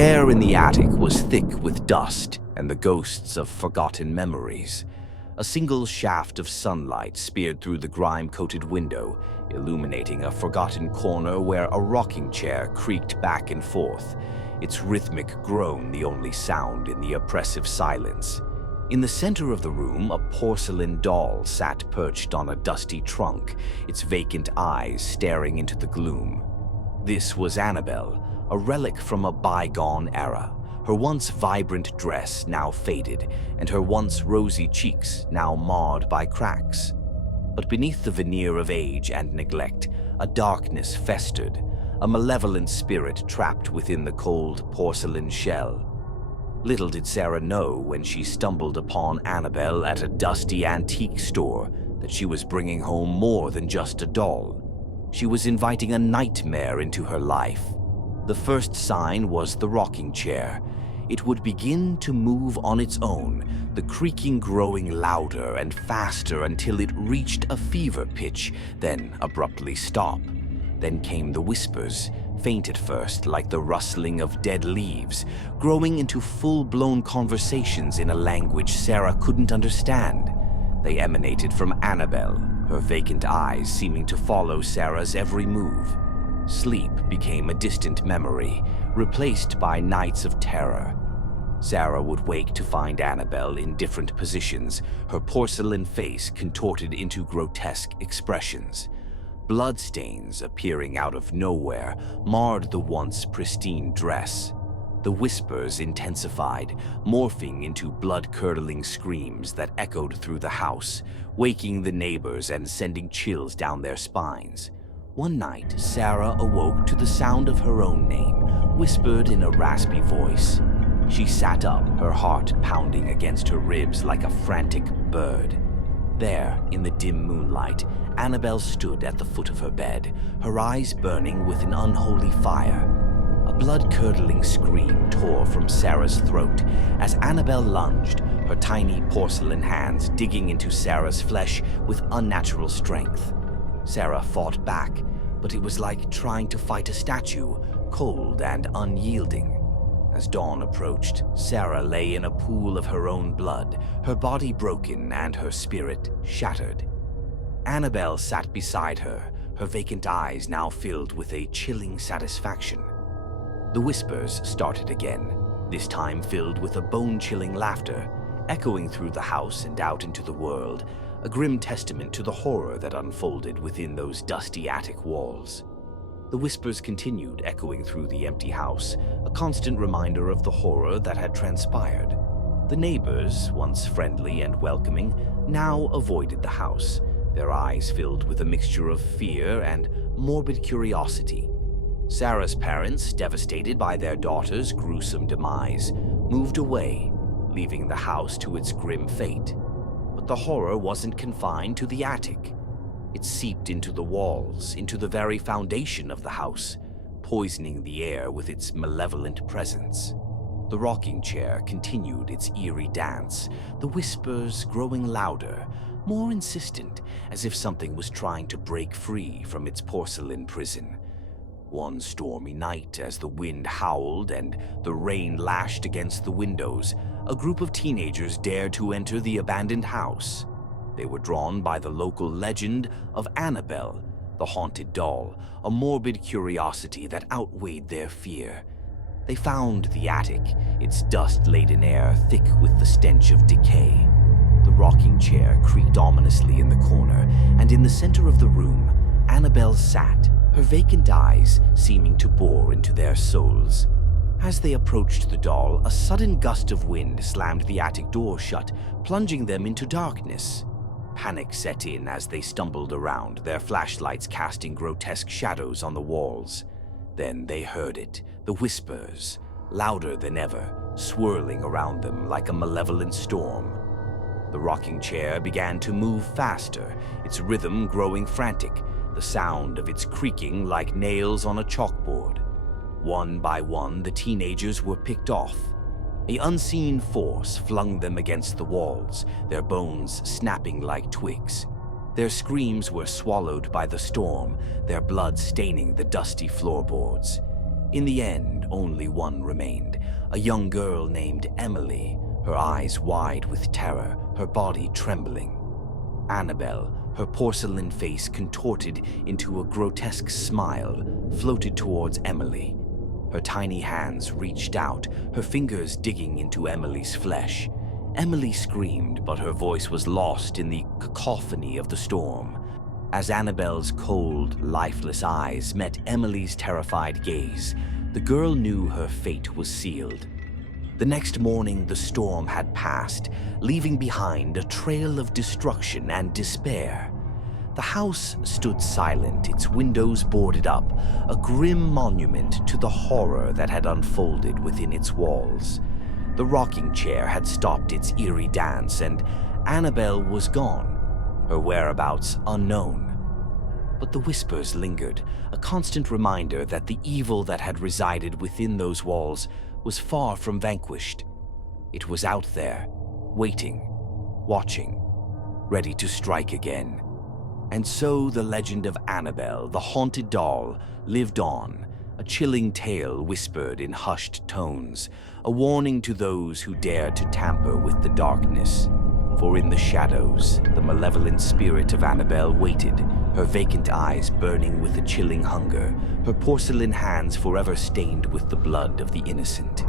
The air in the attic was thick with dust and the ghosts of forgotten memories. A single shaft of sunlight speared through the grime-coated window, illuminating a forgotten corner where a rocking chair creaked back and forth, its rhythmic groan the only sound in the oppressive silence. In the center of the room, a porcelain doll sat perched on a dusty trunk, its vacant eyes staring into the gloom. This was Annabelle, a relic from a bygone era, her once vibrant dress now faded, and her once rosy cheeks now marred by cracks. But beneath the veneer of age and neglect, a darkness festered, a malevolent spirit trapped within the cold porcelain shell. Little did Sarah know when she stumbled upon Annabelle at a dusty antique store that she was bringing home more than just a doll. She was inviting a nightmare into her life. The first sign was the rocking chair. It would begin to move on its own, the creaking growing louder and faster until it reached a fever pitch, then abruptly stop. Then came the whispers, faint at first like the rustling of dead leaves, growing into full-blown conversations in a language Sarah couldn't understand. They emanated from Annabelle, her vacant eyes seeming to follow Sarah's every move. Sleep became a distant memory, replaced by nights of terror. Sarah would wake to find Annabelle in different positions, her porcelain face contorted into grotesque expressions. Bloodstains appearing out of nowhere marred the once pristine dress. The whispers intensified, morphing into blood-curdling screams that echoed through the house, waking the neighbors and sending chills down their spines. One night, Sarah awoke to the sound of her own name, whispered in a raspy voice. She sat up, her heart pounding against her ribs like a frantic bird. There, in the dim moonlight, Annabelle stood at the foot of her bed, her eyes burning with an unholy fire. A blood-curdling scream tore from Sarah's throat as Annabelle lunged, her tiny porcelain hands digging into Sarah's flesh with unnatural strength. Sarah fought back, but it was like trying to fight a statue, cold and unyielding. As dawn approached, Sarah lay in a pool of her own blood, her body broken and her spirit shattered. Annabelle sat beside her, her vacant eyes now filled with a chilling satisfaction. The whispers started again, this time filled with a bone-chilling laughter, echoing through the house and out into the world, a grim testament to the horror that unfolded within those dusty attic walls. The whispers continued echoing through the empty house, a constant reminder of the horror that had transpired. The neighbors, once friendly and welcoming, now avoided the house, their eyes filled with a mixture of fear and morbid curiosity. Sarah's parents, devastated by their daughter's gruesome demise, moved away, leaving the house to its grim fate. But the horror wasn't confined to the attic. It seeped into the walls, into the very foundation of the house, poisoning the air with its malevolent presence. The rocking chair continued its eerie dance, the whispers growing louder, more insistent, as if something was trying to break free from its porcelain prison. One stormy night, as the wind howled and the rain lashed against the windows, a group of teenagers dared to enter the abandoned house. They were drawn by the local legend of Annabelle, the haunted doll, a morbid curiosity that outweighed their fear. They found the attic, its dust-laden air thick with the stench of decay. The rocking chair creaked ominously in the corner, and in the center of the room, Annabelle sat, her vacant eyes seeming to bore into their souls. As they approached the doll, a sudden gust of wind slammed the attic door shut, plunging them into darkness. Panic set in as they stumbled around, their flashlights casting grotesque shadows on the walls. Then they heard it, the whispers, louder than ever, swirling around them like a malevolent storm. The rocking chair began to move faster, its rhythm growing frantic, the sound of its creaking like nails on a chalkboard. One by one, the teenagers were picked off. An unseen force flung them against the walls, their bones snapping like twigs. Their screams were swallowed by the storm, their blood staining the dusty floorboards. In the end, only one remained, a young girl named Emily, her eyes wide with terror, her body trembling. Annabelle, her porcelain face contorted into a grotesque smile, floated towards Emily. Her tiny hands reached out, her fingers digging into Emily's flesh. Emily screamed, but her voice was lost in the cacophony of the storm. As Annabelle's cold, lifeless eyes met Emily's terrified gaze, the girl knew her fate was sealed. The next morning, the storm had passed, leaving behind a trail of destruction and despair. The house stood silent, its windows boarded up, a grim monument to the horror that had unfolded within its walls. The rocking chair had stopped its eerie dance, and Annabelle was gone, her whereabouts unknown. But the whispers lingered, a constant reminder that the evil that had resided within those walls was far from vanquished. It was out there, waiting, watching, ready to strike again. And so the legend of Annabelle, the haunted doll, lived on, a chilling tale whispered in hushed tones, a warning to those who dared to tamper with the darkness. For in the shadows, the malevolent spirit of Annabelle waited, her vacant eyes burning with a chilling hunger, her porcelain hands forever stained with the blood of the innocent.